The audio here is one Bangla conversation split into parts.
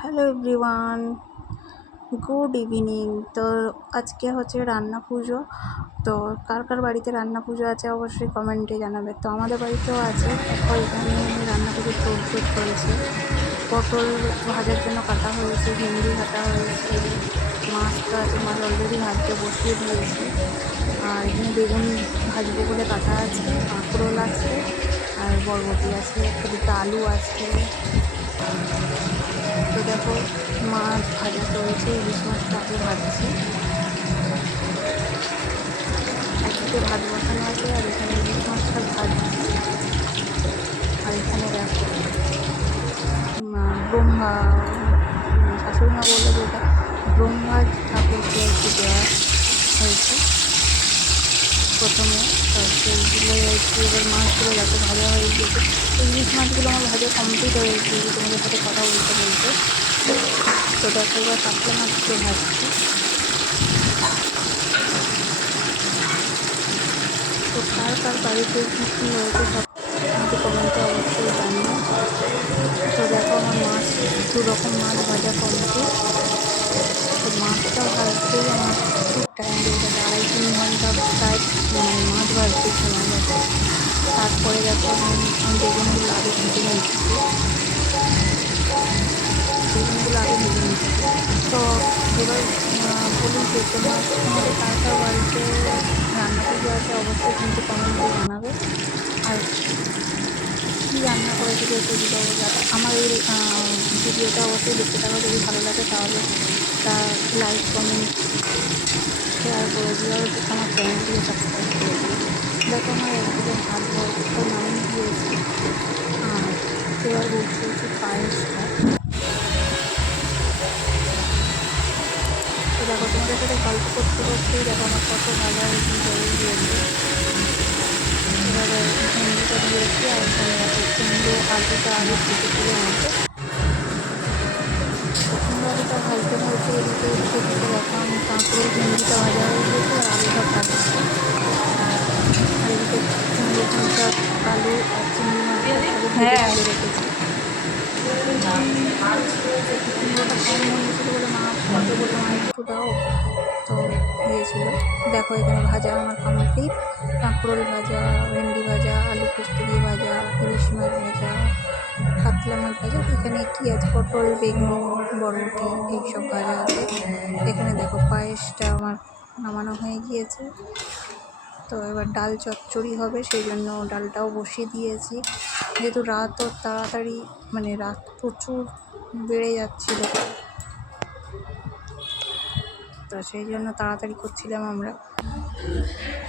Hello everyone, good evening. তো আজকে হচ্ছে রান্না পুজো। তো কার কার বাড়িতে রান্না পুজো আছে অবশ্যই কমেন্টে জানাবে। তো আমাদের বাড়িতেও আছে। দেখো এখানে রান্না পুজোর তোড়জোড় চলছে। পটল ভাজার জন্য কাটা হয়েছে, ভেন্ডি কাটা হয়েছে, মাছ তো আছে, মাছ অলরেডি ভাজতে বসিয়ে দিয়েছি। আর এখানে বেগুন ভাজবো বলে কাটা আছে, কাঁকরোল আছে, আর বরবটি আছে, দুটো আলু আছে। তো দেখো মাছ ভাজা চলছে, ইলিশ মাছটা আগে ভাজছি। একদিকে ভাত বসানো আছে আর এখানে ইলিশ মাছটা ভাজছি। আর এখানে দেখো ব্রহ্মা, শাশুড়ি মা বললো যে এটা ব্রহ্মা ঠাকুরকে একটু দেওয়া হয়েছে প্রথমে। তো সেইগুলো একটু এবার মাছগুলো যাতে ভাজা হয়ে গিয়েছে। ইলিশ মাছগুলো আমার ভাজা কমপ্লিট হয়ে গিয়েছে তোমাদের সাথে কথা বলতে বলতে। তো দেখো এবার কাতলা মাছগুলো ভাজছি। তো কার কার বাড়িতে কী কী হয়েছে সব আমাকে কমেন্টে অবশ্যই জানিও। তো দেখো আমার মাছ, দু রকম মাছ ভাজা কমপ্লিট। তো মাছটা ভাজতেই আমার খুব টাইম লেগে গেছে, 2.5-3 ঘন্টা প্রায় মাছ ভাজতেই সময় গেছে। তারপরে দেখো আমি বেগুনগুলো আগে ভেজে নিচ্ছি। তো এবার বলুন যে তোমাদের কার কার বাড়িতে রান্না পুজো আছে অবশ্যই কিন্তু কমেন্টে জানাবে। আর কী রান্না করেছি একটু দিতে আমার এই ভিডিওটা অবশ্যই দেখতে থাকো। যদি ভালো লাগে তাহলে তা লাইক কমেন্ট শেয়ার করে দিও, আর আমার চ্যানেলটিকে সাবস্ক্রাইব করে দিও। দেখো আমার একদিকে ভাত বলতে নামিয়ে দিয়েছি। আর এবার বসিয়েছি পায়েসটা। তো দেখো তোমাদের সাথে গল্প করতে করতেই দেখো আমার কত ভাজা হয়ে গিয়েছে। এবারে ভেন্ডিটা দিয়েছি আর এখানে দেখো কুমড়ো আলুটা আগে ভেজে তুলে মতো। তো কুমড়ো আলুটা ভাজতে ভাজতে এদিকে দেখো আমি কাঁকড়ের ভেন্ডিটা ভাজা হয়ে গিয়েছে আর আলুটা ভাজছি। আর এদিকে কুমড়ো পুঁইশাক, আলু আর চিংড়ি মাছটা ভেজে তুলে রেখেছি। কুমড়োটা কম হয়েছিল বলে মা বলতে বলে মা একটু দাও, তো দিয়েছিল। দেখো এখানে ভাজা আমার কমপ্লিট। কাঁকরোল ভাজা, ভেন্ডি ভাজা, আলু পোস্ত দিয়ে ভাজা, ইলিশ মাছ ভাজা, কাতলা মাছ ভাজা। এখানে কী আছে, পটল, বেগুন, বরবটি এইসব ভাজা আছে। এখানে দেখো পায়েসটা আমার নামানো হয়ে গিয়েছে। তো এবার ডাল চচ্চড়ি হবে, সেই জন্য ডালটাও বসিয়ে দিয়েছি। যেহেতু রাতও তাড়াতাড়ি রাত প্রচুর বেড়ে যাচ্ছিল, তো সেই জন্য তাড়াতাড়ি করছিলাম আমরা।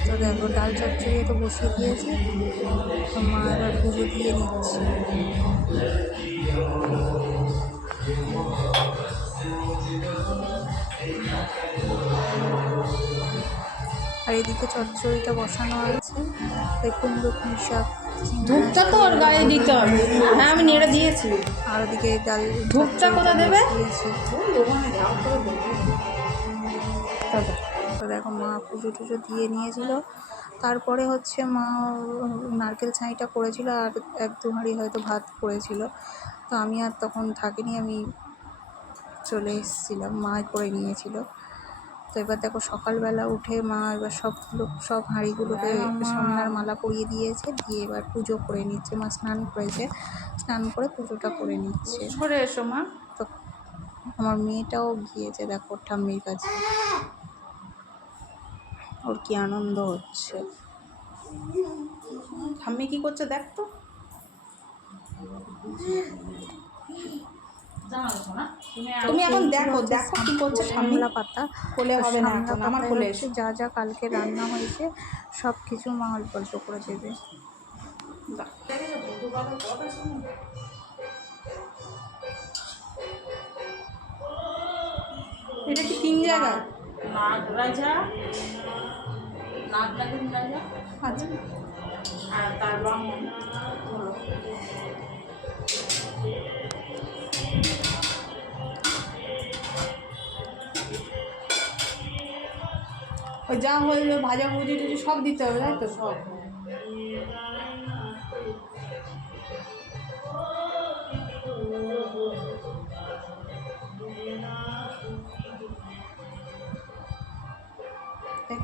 তো দেখো ডাল চচ্চড়ি তো বসিয়ে দিয়েছি। তো মা এবার পুজো দিয়ে নিচ্ছে। আর এদিকে চচ্চড়িটা বসানো আছে। ওই কুমড়ো পুঁইশাক, ধূপটা তো ওর গায়ে দিতে হবে। হ্যাঁ আমি নেড়ে দিয়েছি। আর ওদিকে ডাল ধূপটা কোথায় দেবে? তো দেখো মা পুজো টুজো দিয়ে নিয়েছিল। তারপরে হচ্ছে মা নারকেল ছাইটা করেছিল আর 1-2 হাঁড়ি হয়তো ভাত করেছিল। তো আমি আর তখন থাকিনি, আমি চলে এসেছিলাম, মা করে নিয়েছিল। তো এবার দেখো সকালবেলা উঠে মা এবার সব হাঁড়িগুলোকে সন্ধ্যার মালা পরিয়ে দিয়েছে, দিয়ে এবার পুজো করে নিচ্ছে। মা স্নান করেছে, স্নান করে পুজোটা করে নিচ্ছে। সরে এসো মা। তো আমার মেয়েটাও গিয়েছে দেখো ঠাম্মির কাছে, ওর কি আনন্দ হচ্ছে। ঠাম্মি কি করছে দেখ তো। তুমি এখন দেখো দেখো কি করছে ঠাম্মি। পাতা কোলে হবে না এখন, আমার কোলে এসো। যা যা কালকে রান্না হয়েছে সব কিছু মা অল্প অল্প করে দেবে। এটা কি 3 জায়গা? নাগরাজা, নাগরাজা রাজা, আচ্ছা। আর তার বামন ওই যা হয়ে ভাজা ভুজি টুজি সব দিতে হবে তাই তো? সব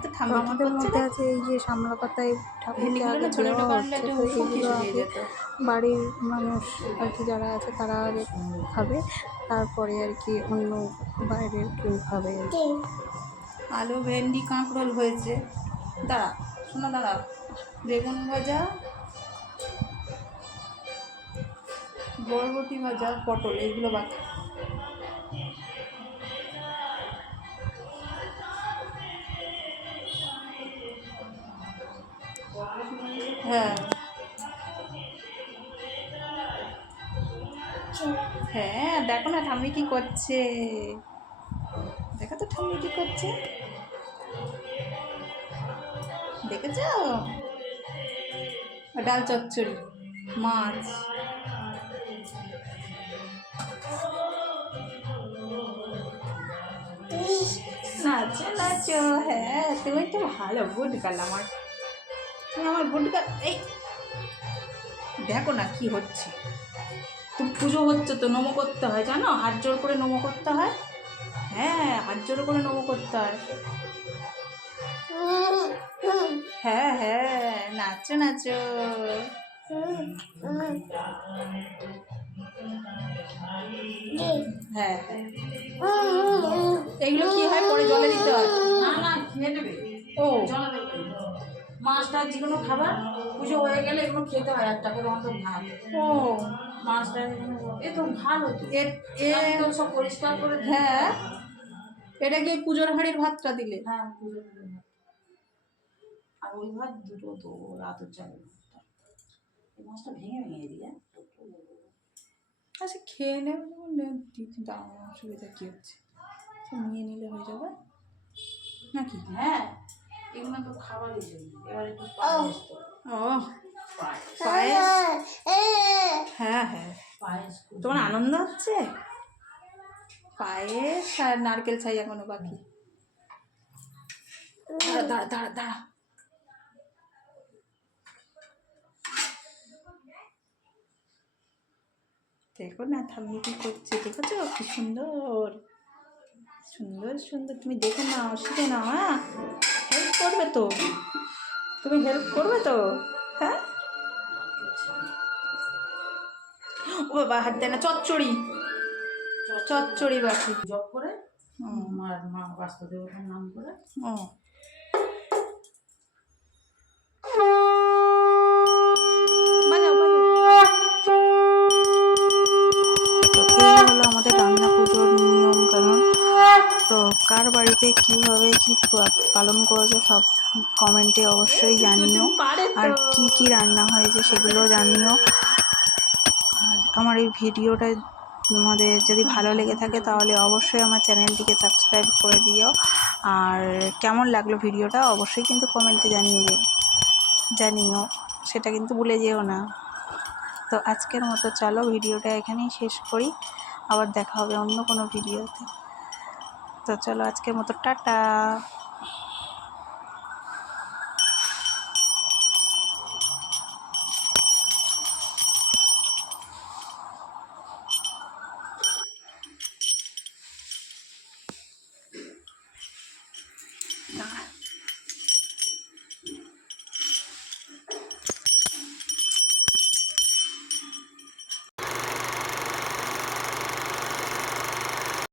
তো তো ঠাম্মি কি আমাদের করছে মধ্যে রে? আছে এই যে সামলা পাতায় ঠাকুরকে ভেন্ডিগুলো আগে না ছোটো ছোটো দেওয়া কাটলে হচ্ছে, একটু তো শুকিয়ে এইগুলো শুকিয়ে আগে যেত। বাড়ির মানুষ আর কি যারা আছে তারা আগে খাবে, তারপরে আর কি অন্য বাইরের কেউ খাবে আর কি। আলু ভেন্ডি কাঁকরোল হয়েছে, দাঁড়া শোনো দাঁড়া, বেগুন ভাজা, বরবটি ভাজা, পটল, এইগুলো বাকি। হ্যাঁ হ্যাঁ, দেখো না ঠাম্মি কি করছে, দেখো তো ঠাম্মি কি করছে, দেখেছো? ডাল চচ্চড়ি, মাছ। নাচো নাচো, হ্যাঁ তুমি তো ভালো, গুড গার্ল আমার, তুমি আমার গুড গার্ল। এই দেখো না কি হচ্ছে, তুমি পুজো হচ্ছে তো নমো করতে হয়, জানো? হাত জোর করে নমো করতে হয়। হ্যাঁ, হাত জোর করে নমো করতে হয়। হ্যাঁ হ্যাঁ, নাচো নাচো। হ্যাঁ হ্যাঁ, এইগুলো কি হয় পরে জলে দিতে হয়? না না, খেয়ে নেবে। ও জল দেবে। মাছটা যে কোনো খাবার পুজো হয়ে গেলে এগুলো খেতে হয়, একটা করে অন্তত ভাত। ও মাছটা এ তো ভালো তো, এ এ একদম সব পরিষ্কার করে দিতে হ্যাঁ, হয়। এটা কি পুজোর হাঁড়ির ভাতটা দিলে? হ্যাঁ, পুজো করে ভাত। আর ওই ভাত দুটো তো রাতের চালের ভাতটা। এই মাছটা ভেঙে ভেঙে দিয়ে আচ্ছা খেয়ে নেব, দাম অসুবিধা কী হচ্ছে, নিয়ে নিলে হয়ে যাবে নাকি? হ্যাঁ, এগুলো তো খাবারই জন্য। এবার একটু পায়েস তো, ও পায়েস পায়েস, হ্যাঁ হ্যাঁ, পায়েস তোমার আনন্দ হচ্ছে? পায়েস আর নারকেল ছাই এখনো বাকি। দাঁড়া দাঁড়া দাঁড়া দাঁড়া, দেখো না ঠাম্মি কি করছে, দেখেছো কি সুন্দর সুন্দর সুন্দর, তুমি দেখে নাও, শিখে নাও। হ্যাঁ, হেল্প করবে তো, তুমি হেল্প করবে তো? হ্যাঁ, ও বাবা হাত দেয় না, চচ্চড়ি চচ্চড়ি বাকি। জব করে ও মার মা বাস্তুদেবতার নাম করে। ও, বাজাও বাজাও। তো এই হলো আমাদের রান্না পুজোর নিয়ম কানুন। তো কার বাড়িতে কীভাবে কী পালন করেছো সব কমেন্টে অবশ্যই জানিও, পারে আর তো। কি কি রান্না হয়েছে সেগুলো জানিও। আর আমার এই ভিডিওটা তোমাদের যদি ভালো লেগে থাকে তাহলে অবশ্যই আমার চ্যানেলটিকে সাবস্ক্রাইব করে দিও। আর কেমন লাগলো ভিডিওটা অবশ্যই কিন্তু কমেন্টে জানিও, সেটা কিন্তু ভুলে যেও না। তো আজকের মতো চলো ভিডিওটা এখানেই শেষ করি, আবার দেখা হবে অন্য কোনো ভিডিওতে। তো চলো আজকের মতো টাটা।